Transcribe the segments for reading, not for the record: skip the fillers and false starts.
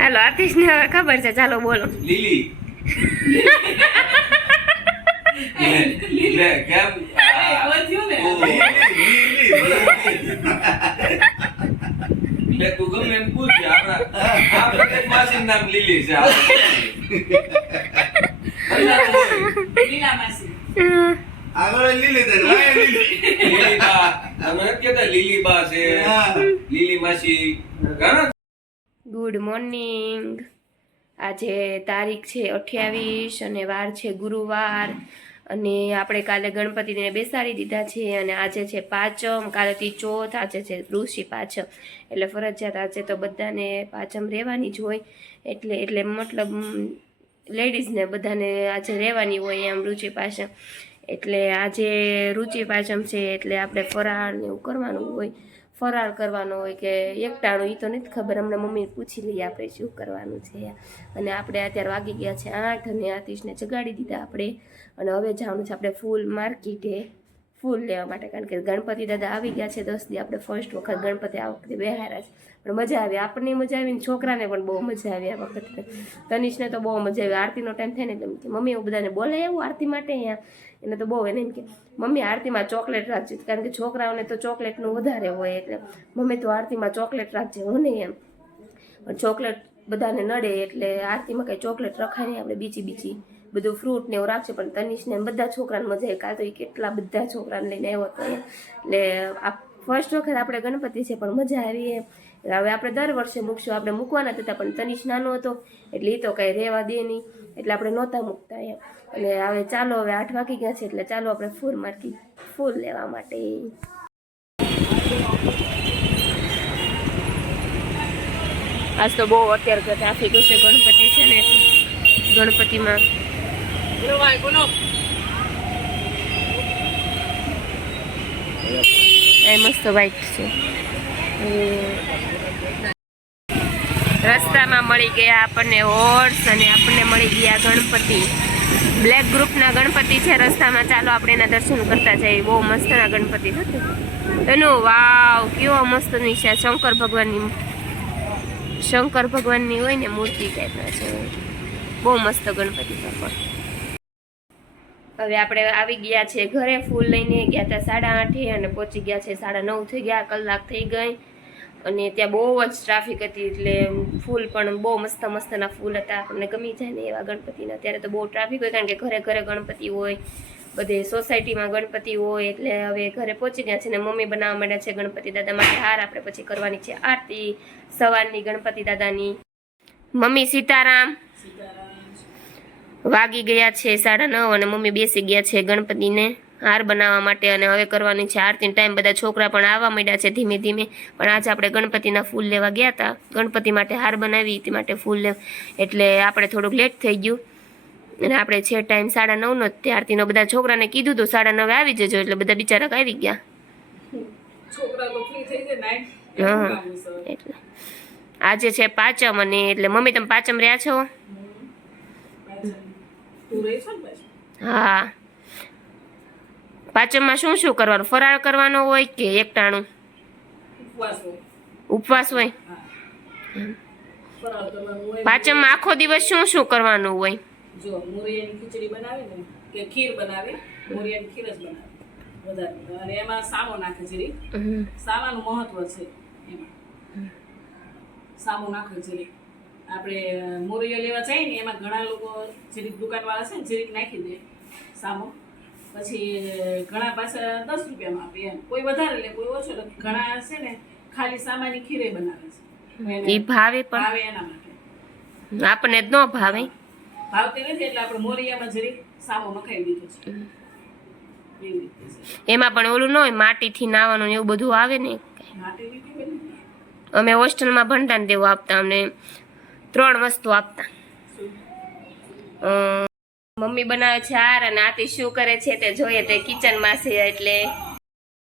હાલો આતિશ ને હવે ખબર છે, ચાલો બોલો. લીલી લે કેમ લે તું ગમે એમ પૂછ આપણા માસી નામ લીલી છે લીલા માસી આગળ લીલી છે લીલી બા અમે નથી કહેતા લીલી બા છે લીલી માસી ઘણા. Good morning. આજે તારીખ છે 28 અને વાર છે ગુરુવાર અને આપણે કાલે ગણપતિને બેસાડી દીધા છે અને આજે છે પાંચમ, કાલેથી ચોથ, આજે છે ઋષિ પાંચમ એટલે ફરજિયાત આજે તો બધાને પાંચમ રહેવાની જ હોય એટલે મતલબ લેડીઝને બધાને આજે રહેવાની હોય એમ રુચિ પાંચમ. એટલે આજે રુચિ પાંચમ છે એટલે આપણે ફરાળ ને એવું કરવાનું હોય, ફરાળ કરવાનો હોય કે એકટાણું એ તો નથી ખબર, હમણાં મમ્મીને પૂછી લઈએ આપણે શું કરવાનું છે. અને આપણે અત્યારે વાગી ગયા છે 8 અને આતિશને જગાડી દીધા આપણે અને હવે જવાનું છે આપણે ફૂલ માર્કેટે ફૂલ લેવા માટે, કારણ કે ગણપતિ દાદા આવી ગયા છે 10 દી. આપણે ફર્સ્ટ વખત ગણપતિ આ વખતે બેહાર્યા છે પણ મજા આવી, આપણને મજા આવી ને છોકરાને પણ બહુ મજા આવી આ વખતે. તનિષને તો બહુ મજા આવી. આરતીનો ટાઈમ થાય ને એટલે મમ્મી હું બધાને બોલે એવું આરતી માટે અહીંયા એને તો બહુ એને એમ કે મમ્મી આરતીમાં ચોકલેટ રાખજે, કારણ કે છોકરાઓને તો ચોકલેટનું વધારે હોય એટલે મમ્મી તો આરતીમાં ચોકલેટ રાખજે હું નહીં એમ. પણ ચોકલેટ બધાને નડે એટલે આરતીમાં કંઈ ચોકલેટ રખાય નહીં, આપણે બીજી બધું ફ્રૂટ ને એવું રાખશે. પણ તનિષને બધા છોકરાને મજા આવી, કાં તો એ કેટલા બધા છોકરાને લઈને આવ્યો હતો એટલે આ ફર્સ્ટ વખત આપણે ગણપતિ છે પણ મજા આવી એમ. હવે આપણે દર વર્ષે મૂકશું, આપણે મૂકવાના હતા પણ તનિષ નાનો હતો એટલે એ તો કાંઈ રહેવા દે નહીં એટલે આપણે નહોતા મૂકતા એમ. એટલે હવે ચાલો, હવે 8 વાગી ગયા છે એટલે ચાલો આપણે ફૂલ માર્કેટ ફૂલ લેવા માટે. આજ તો બહુ અત્યારે ટ્રાફિક હશે, ગણપતિ છે ને ગણપતિમાં એ મસ્ત વ્હાઈટ છે. રસ્તામાં મળી ગયા આપણને હોર્સ અને આપણને મળી ગયા ગણપતિ. બ્લેક ગ્રુપના ગણપતિ છે રસ્તામાં, ચાલો આપણે એના દર્શન કરતા જઈએ. બહુ મસ્તના ગણપતિ હતું એનું. વાવ કેવો મસ્ત ની છે, શંકર ભગવાનની હોય ને મૂર્તિ ટાઈપના છે, બહુ મસ્ત ગણપતિ પણ. હવે આપણે આવી ગયા છે ઘરે, ફૂલ લઈને ગયા હતા 8:30 અને પહોંચી ગયા છે 9:30 થઈ ગયા, કલાક થઈ ગઈ. અને ત્યાં બહુ જ ટ્રાફિક હતી એટલે ફૂલ પણ બહુ મસ્તના ફૂલ હતા, આપણને ગમી જાય ને એવા ગણપતિના. અત્યારે તો બહુ ટ્રાફિક હોય કારણ કે ઘરે ગણપતિ હોય, બધે સોસાયટીમાં ગણપતિ હોય. એટલે હવે ઘરે પહોંચી ગયા છે ને મમ્મી બનાવવા માંડ્યા છે ગણપતિ દાદા માટે હાર. આપણે પછી કરવાની છે આરતી સવારની ગણપતિ દાદાની. મમ્મી સીતારામ. વાગી ગયા છે 9:30 અને મમ્મી બેસી ગયા છે ગણપતિને હાર બનાવવા માટે અને હવે કરવાની છે આરતીનો ટાઈમ. બધા છોકરા પણ આવવા માંડ્યા છે ધીમે ધીમે. પણ આજે આપણે ગણપતિના ફૂલ લેવા ગયા હતા, ગણપતિ માટે હાર બનાવી તે માટે ફૂલ એટલે આપણે થોડુંક લેટ થઈ ગયું અને આપણે છે ટાઈમ 9:30નો જ આરતીનો. બધા છોકરાને કીધું હતું 9:30 આવી જજો એટલે બધા બિચારા આવી ગયા. હા એટલે આજે છે પાંચમ અને એટલે મમ્મી તમે પાંચમ રહ્યા છો? હા. પાંચમમાં શું કરવાનું? ફરાળ કરવાનો હોય કે એકટાણું? ઉપવાસ હોય. પાંચમમાં આખો દિવસ શું કરવાનું હોય? જો મોરિયાની ખીચડી બનાવે ને કે ખીર બનાવે, મોરિયાની ખીર જ બનાવે વધારે, અને એમાં સામો નાખે જરી. સામાનું મહત્વ છે એમાં, સામો નાખે જરી. આપણે મોરિયો લેવા જઈએ ને એમાં ઘણા લોકો જરીક દુકાનવાળા છે ને જરીક નાખી દે સામો, પછી ઘણા પાછા 10 રૂપિયામાં આપે એમ. કોઈ વધારે લે કોઈ ઓછો લે. ઘણા છે ને ખાલી સામાની ખીરે બનાવે છે, એ ભાવે પણ ભાવે એના માટે. આપણને જ ન ભાવે, ભાવતી નથી એટલે આપણે મોરિયામાં જરીક સામો મખાઈ દીધો છે. એમાં પણ ઓલું ન હોય માટીથી નાવાનું એવું બધું આવે ને. અમે હોસ્ટેલમાં ભણતા ને તેવું આપતા, અમને 3 વસ્તુ આપતા. મમ્મી બનાવે છે હાર અને આતિશ શું કરે છે તે જોઈએ. તે કિચનમાં છે એટલે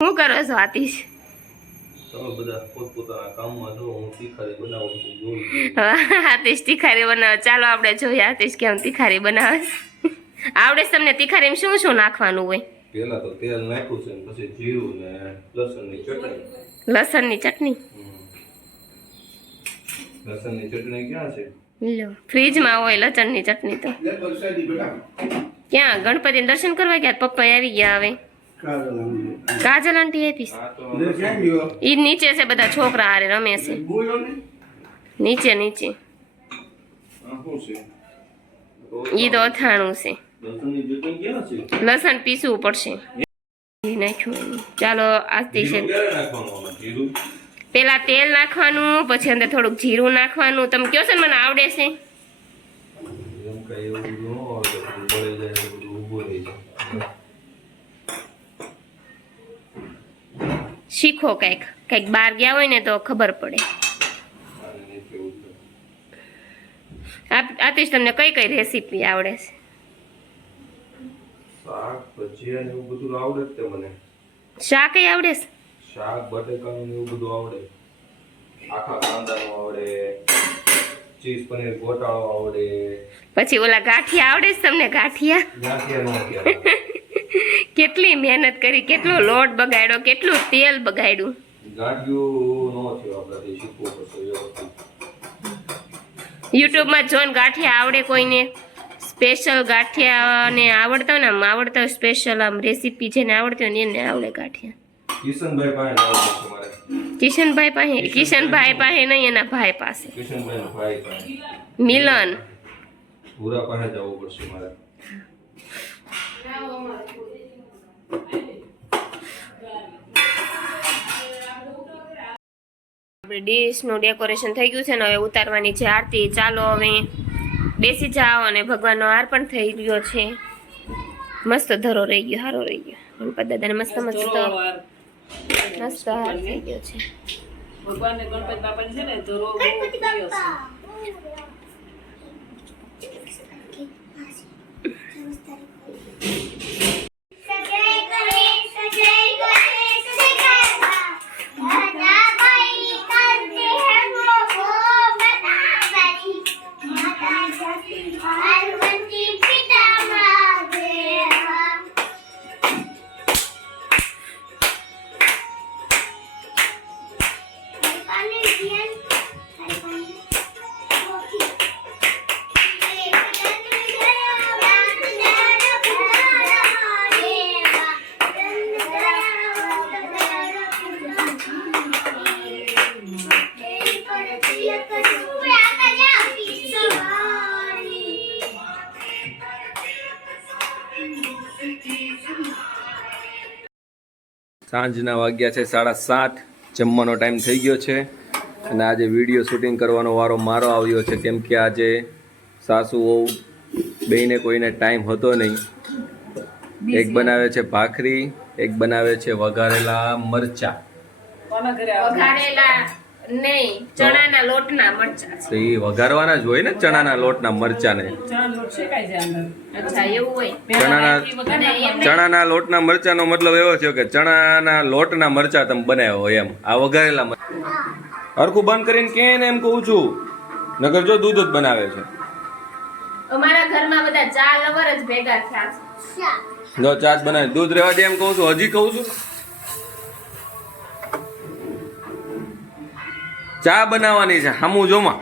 શું કરો છો આતિશ? તમે બધા પોતપોતાના કામમાં જો, હું તીખારી બનાવું છું જોઉં. આતિશ તીખારી બનાવે, ચાલો આપણે જોઈએ આતિશ કેમ તીખારી બનાવે. આવડે છે તમને તીખારીમાં શું નાખવાનું હોય? પહેલા તો તેલ નાખ્યું છે પછી જીરું ને લસણની ચટણી. લસણની ચટણી લસણની ચટણી ક્યાં છે? લો ફ્રીજમાં હોય લસણની ચટણી તો. ક્યાં ગણપતિને દર્શન કરવા ગયા? પપ્પા આવી ગયા હવે. કાજલ આંટી આપીશ. આ તો ઈ નીચે છે, બધા છોકરા હારે રમે છે. નીચે નીચે આ શું છે? ઈ તો અથાણું છે. લસણની ચટણી ક્યાં છે? લસણ પીસવું પડશે. ઈ નાખ્યું એની. ચાલો આસ્તી છે. જીરું ક્યારે નાખવાનું આમાં? જીરું પેલા તેલ નાખવાનું, પછી અંદર થોડુંક જીરું નાખવાનું. તમે કહો છો ને મને આવડે છે. એમ કઈ એવું બધું ન આવે તો બળી જાય તો બધું ઊભું રહી જાય. શીખો કંઈક કંઈક બહાર ગયા હોય ને તો ખબર પડે. આને નહીં કેવું છે. આતીશ તમને કઈ કઈ રેસીપી આવડે છે? શાક ભજીયા ને એવું બધું આવડે જ તે મને. શાક કઈ આવડે છે? શાક બટેકાનું ને એવું બધું આવડે. આખા કાંદાનું આવડે. ચીઝ પનીર ગોટાળો આવડે. પછી ઓલા ગાંઠિયા આવડે છે તમને? ગાંઠિયા ગાંઠિયા નો અત્યારે. કેટલી મહેનત કરી, કેટલો લોટ બગાડ્યો, કેટલું તેલ બગાડ્યું. ગાંઠિયું નો થયો આપણાથી શીખવું પડશે વ્યવસ્થિત. યુટ્યુબમાં જોઈને ગાંઠિયા આવડે કોઈને? સ્પેશિયલ ગાંઠિયા ને આવડતા હોય ને, આમ આવડતા હોય સ્પેશિયલ આમ રેસીપી જેને આવડતી હોય ને એને આવડે ગાંઠિયા. કિશનભાઈ પાસે જવું પડશે મારે. કિશનભાઈ પાસે? કિશનભાઈ પાસે નહીં, એના ભાઈ પાસે. કિશનભાઈનો ભાઈ પાસે. મિલન. ભૂરા પાસે જવું પડશે મારે. આપણે ડીશનું ડેકોરેશન થઈ ગયું છે ને, હવે ઉતારવાની છે આરતી. ચાલો હવે બેસી જાઓ. અને ભગવાનનો હાર પણ થઈ ગયો છે. મસ્ત ધરો રહી ગયો, સારો રહી ગયો. ગણપત દાદાને મસ્ત મસ્ત મસ્ત હાર થઈ ગયો છે. ભગવાનને ગણપતિ બાપાને છે ને ધરો બહુ પ્રિય છે. સાંજના વાગ્યા છે 7:30. જમવાનો ટાઈમ થઈ ગયો છે અને આજે વિડીયો શૂટિંગ કરવાનો વારો મારો આવ્યો છે, કેમ કે આજે સાસુ વહુ બેયને કોઈને ટાઈમ હતો નહીં. એક બનાવે છે ભાખરી, એક બનાવે છે વઘારેલા મરચા. કોના ઘરે આવે? વઘારેલા નહીં, ચણાના લોટના મરચા છે. તો એ વઘારવાના જ હોય ને ચણાના લોટના મરચાને. ચણા લોટ શેકાઈ જાય અંદર. અચ્છા એવું હોય. ચણાના લોટના મરચાનો મતલબ એવો થયો કે ચણાના લોટના મરચા તમે બનાવ્યા હોય એમ. આ વઘારેલા હરખું બંધ કરીને કે ને એમ કહું છું, નકર જો દૂધ જ બનાવે છે. અમારા ઘરમાં બધા ચા લવર જ ભેગા થયા છે. જો ચાચ બનાવે, દૂધ રહેવા દે એમ કહું છું, હજી કહું છું. ચા બનાવવાની છે હામું જોમાં.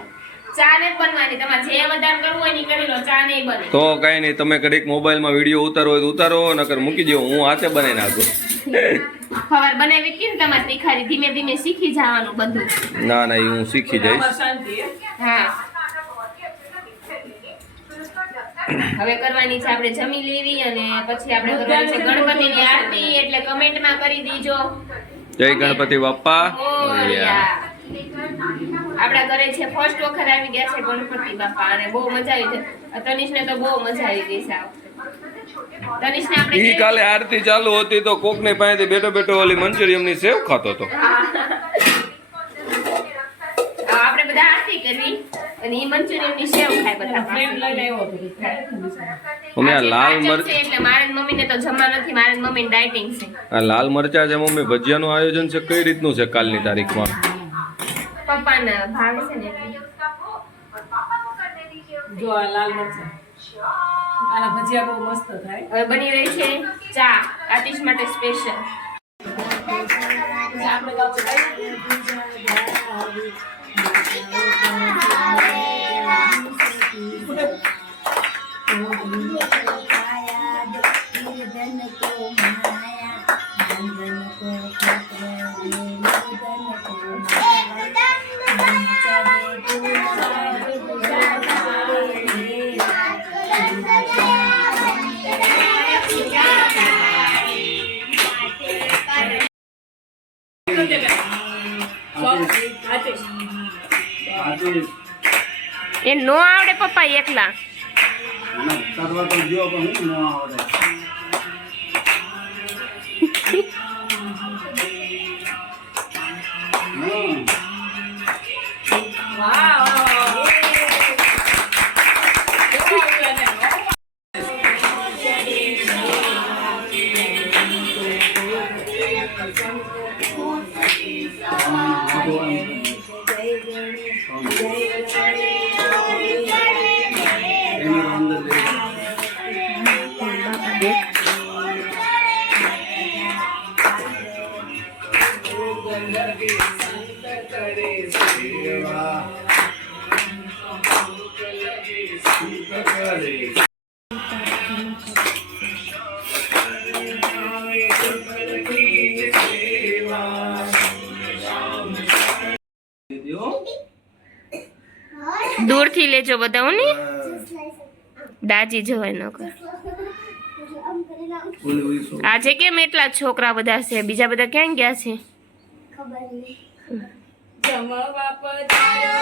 ચા ને બનવાની, તમારે જે વધારે કરવું હોય ને કરી લો, ચા નહીં બને. તો કઈ નહીં, તમે કડીક મોબાઈલમાં વિડીયો ઉતારો હોય તો ઉતારો, નકર મૂકી દો, હું હાથે બનાવી નાખું. ખબર બનાવી કે ને તમારે તીખારી ધીમે ધીમે શીખી જવાનું બધું. ના ના, એ હું શીખી જઈશ. અમાર શાંતિ હે. હા હવે કરવાની છે આપણે જમી લેવી અને પછી આપણે કરવાની છે ગણપતિની આરતી. એટલે કમેન્ટમાં કરી દીજો જય ગણપતિ બાપ્પા. મોરયા. આપણા ઘરે છે ફર્સ્ટ વખત આવી ગયા છે ગણપતિ બાપા અને બહુ મજા આવી છે. તનિષને તો બહુ મજા આવી ગઈ છે આ વખતે. તનિષને આપણે ઈ કાલે આરતી ચાલુ હતી તો કોક ને પાસેથી બેઠો બેઠો ઓલી મંચુરિયમ ની સેવ ખાતો હતો. આપણે બધા આરતી કરવી અને ઈ મંચુરિયન ની સેવ ખાય બધા. ફ્રેન્ડ લઈને આવ્યો હતો. અમે આ લાલ આજે મરચ છે એટલે મારા મમ્મીને તો જમવા નથી, મારા મમ્મીને ડાયટિંગ છે. આ લાલ મરચા છે મમ્મી, ભજીયાનું આયોજન છે કઈ રીતનું છે કાલની તારીખમાં? પપ્પાને ભાવે છે ને એટલે. જો આ લાલ મરચાં. આના ભજીયા બહુ મસ્ત થાય. હવે બની રહી છે ચા આતિશ માટે સ્પેશિયલ. આપણે એ નો આવડે પપ્પા એકલા. કરવા તો જો પણ હું ન આવડે. દૂરથી લેજો બધા હો ને, દાજી જવાય ન કર. આજે કેમ એટલા છોકરા બધા છે, બીજા બધા ક્યાં ગયા છે? જમવા પધાર્યો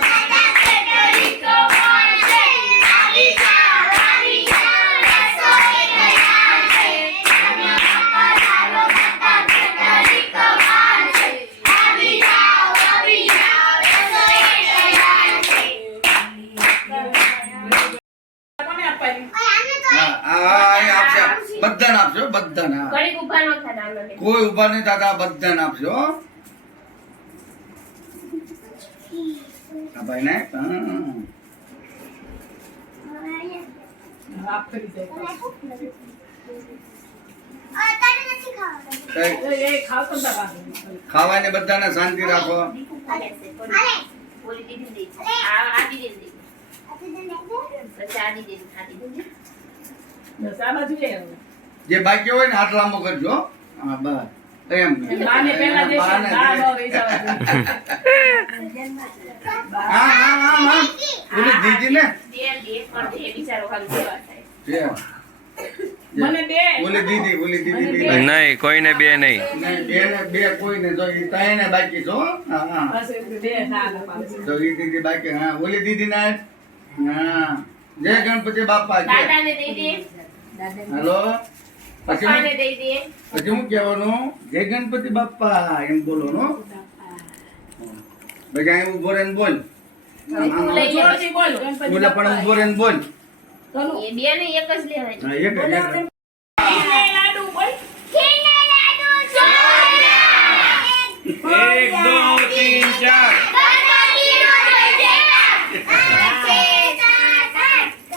બધાને આપજો, બધાને. કોઈ ઉભા નહીં થતા, બધાને આપજો. આ ભાઈ ને ખાવાને બધાને શાંતિ રાખો. જે બાકી હોય ને હાથ લાંબો કરજો. હા બસ એમ. બાને પહેલા દેશે, બા નો રહી જવા દે. હા હા હા હા ઓલી દીદી ને મને બે ઓલી દીદી નહીં, કોઈને બે નહીં. નહીં, બે કોઈને જો ઈ ત્રણે બાકી છો. હા હા બસ બે ના પાડે. તો ઈ દીદી બાકી. હા ઓલી દીદી ના. હા જય ગણપતિ બાપા કે. દાદાને દઈ દે, હેલો. પછી પપ્પાને દઈ દે. પછી હું કહેવાનું જય ગણપતિ બાપા એમ બોલો નો. પછી અહીં ઉભો રહીને બોલ. જોરથી બોલ ગણપતિ બોલે પણ ઉભો રહીને બોલ. તનુ એ બે ને એક જ લેવાય. હા એક જ. લાડુ બોલ. 1 2 3 4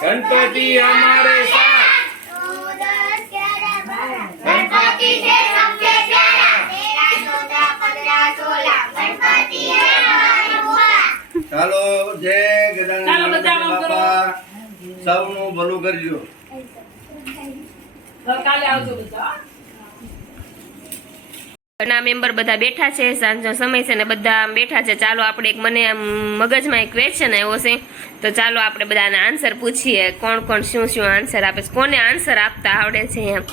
गणपति हमारे साथ, गणपति से सबसे प्यारा, 13 14 15 16 गणपति है हमारा भोला. ચાલો જય ચાલો ગજાનન બધા આમ કરો. બાપા સૌનું ભલું કરજો. તો કાલે આવજો બધા. ઘરના મેમ્બર બધા બેઠા છે, સાંજનો સમય છે ને બધા આમ બેઠા છે. ચાલો આપણે એક મને આમ મગજમાં એક ક્વેશ્ચન આવ્યો છે, તો ચાલો આપણે બધાના આન્સર પૂછીએ. કોણ કોણ શું શું આન્સર આપે છે, કોને આન્સર આપતા આવડે છે એમ.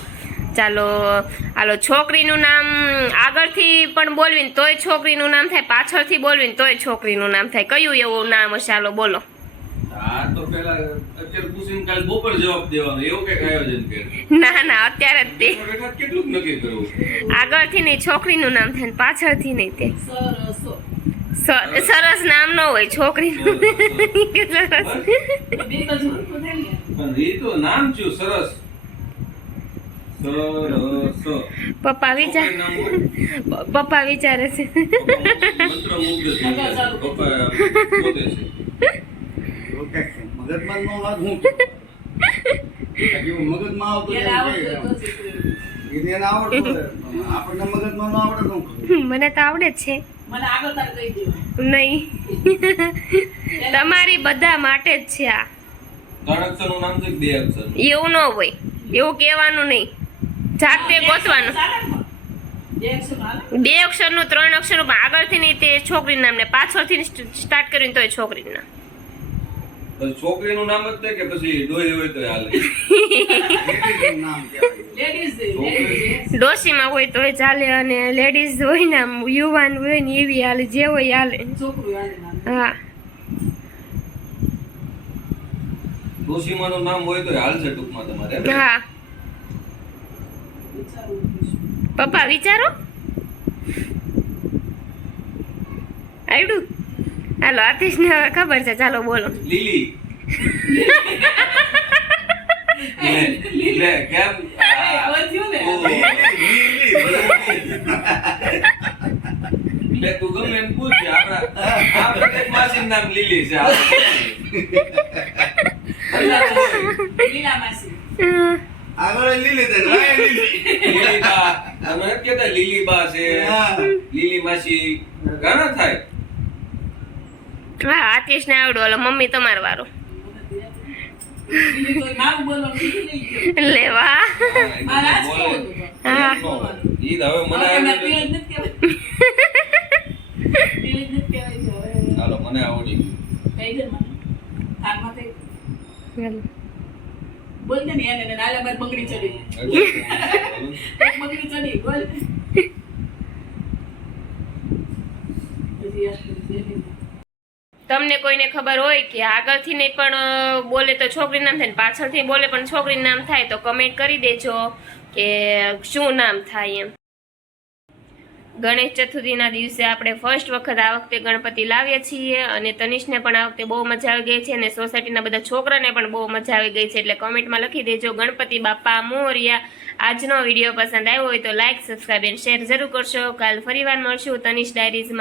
ચાલો હાલો, છોકરીનું નામ આગળથી પણ બોલવીને તોય છોકરીનું નામ થાય, પાછળથી બોલવીને તોય છોકરીનું નામ થાય. કયું એવું નામ હશે? ચાલો બોલો. આ તો પેલા અત્યારે પૂછીને કાલ બપોર જવાબ દેવાનો, એવું કઈક આયોજન કરે. ના ના, અત્યારે જ તે કેટલું નક્કી કરવું? આગળથી નહીં છોકરીનું નામ થાય ને પાછળથી નહીં તે. સરસો સરસ નામ ન હોય છોકરીનું. સરસ. બે તો જોરથી થાય ને. પણ એ તો નામ છું સરસ. સરસ. પપ્પા વિચાર પપ્પા વિચારે છે. મંત્ર મુગ્ધ થઈ ગયા છે. પપ્પા પોતે છે. ઓકે મગજમાં નો વાત હું મગજમાં આવતો એને આવડતું તો શીખવું. એને આવડતું હોય. આપણને મગજમાં ન આવડે તો હું કરું? મને તો આવડે જ છે. મને આગળ તાર કહી દેવું. નહીં તમારી બધા માટે જ છે આ. 3 અક્ષરનું નામ છે કે 2 અક્ષરનું? એવું ન હોય, એવું કહેવાનું નહીં, જાતે ગોતવાનું. ચાલે ને પણ? બે અક્ષરનું હાલે? 2 અક્ષરનું 3 અક્ષરનું પણ આગળથી નહીં તે છોકરીનું નામ ને પાછળથી સ્ટાર્ટ કર્યું તોય છોકરીનું નામ. પછી છોકરીનું નામ જ તે કે પછી ડોહી હોય તોય હાલે? લેડીઝનું નામ કહેવાય. લેડીઝ લેડીઝ ડોશીમાં હોય તોય ચાલે અને લેડીઝ હોય ને આમ યુવાન હોય ને એવી હાલે, જે હોય હાલે. છોકરું હાલે નામ. હા ડોશીમાનું નામ હોય તોય હાલશે ટૂંકમાં તમારે, એમ ને? હા વિચારવું પડશે. પપ્પા વિચારો. આવડું? હાલો આતિશને હવે ખબર છે, ચાલો બોલો. લીલી. લે કેમ? હવે થયું ને? ઓ, લે તું ગમે એમ પૂછ છે. આપણા પ્રત્યેક માસીનું નામ લીલી છે. લીલા માસી. આગળ લીલી તે રાય લીલી. લીલી બા, તમે નથી કહેતા લીલી બા છે, હા. લીલી માસી, ઘણા થાય. હા આતિશને આવડું. હાલો મમ્મી તમારો વારો. લીલી તો નામ બોલો લીલી લઈ ગયો. લેવા. હા, મારે આજ બોલે. કેવું હતું? હા. ઈ તો હવે મને હવે આવડી તેલ જ ગયું. નથી કહેવાય. તેલ જ નથી કહેવાય કે હવે હાલો મને આવડી ગયું. કહી દે મને. કાનમાં થઈ. બોલ દે ને એને નાલે મારી બંગડી ચડી. બંગડી ચડી બોલ. પછી આ જેલી. તમને કોઈને ખબર હોય કે આગળથી નહીં પણ બોલે તો છોકરીનું નામ થાય ને પાછળથી બોલે પણ છોકરીનું નામ થાય તો કમેન્ટ કરી દેજો કે શું નામ થાય એમ. ગણેશ ચતુર્થીના દિવસે આપણે ફર્સ્ટ વખત આ વખતે ગણપતિ લાવીએ છીએ અને તનિષને પણ આ વખતે બહુ મજા આવી ગઈ છે અને સોસાયટીના બધા છોકરાને પણ બહુ મજા આવી ગઈ છે, એટલે કમેન્ટમાં લખી દેજો ગણપતિ બાપા મોરયા. આજનો વિડીયો પસંદ આવ્યો હોય તો લાઈક, સબસ્ક્રાઈબ અને શેર જરૂર કરશો. કાલ ફરીવાર મળશું તનિષ ડાયરીઝમાં.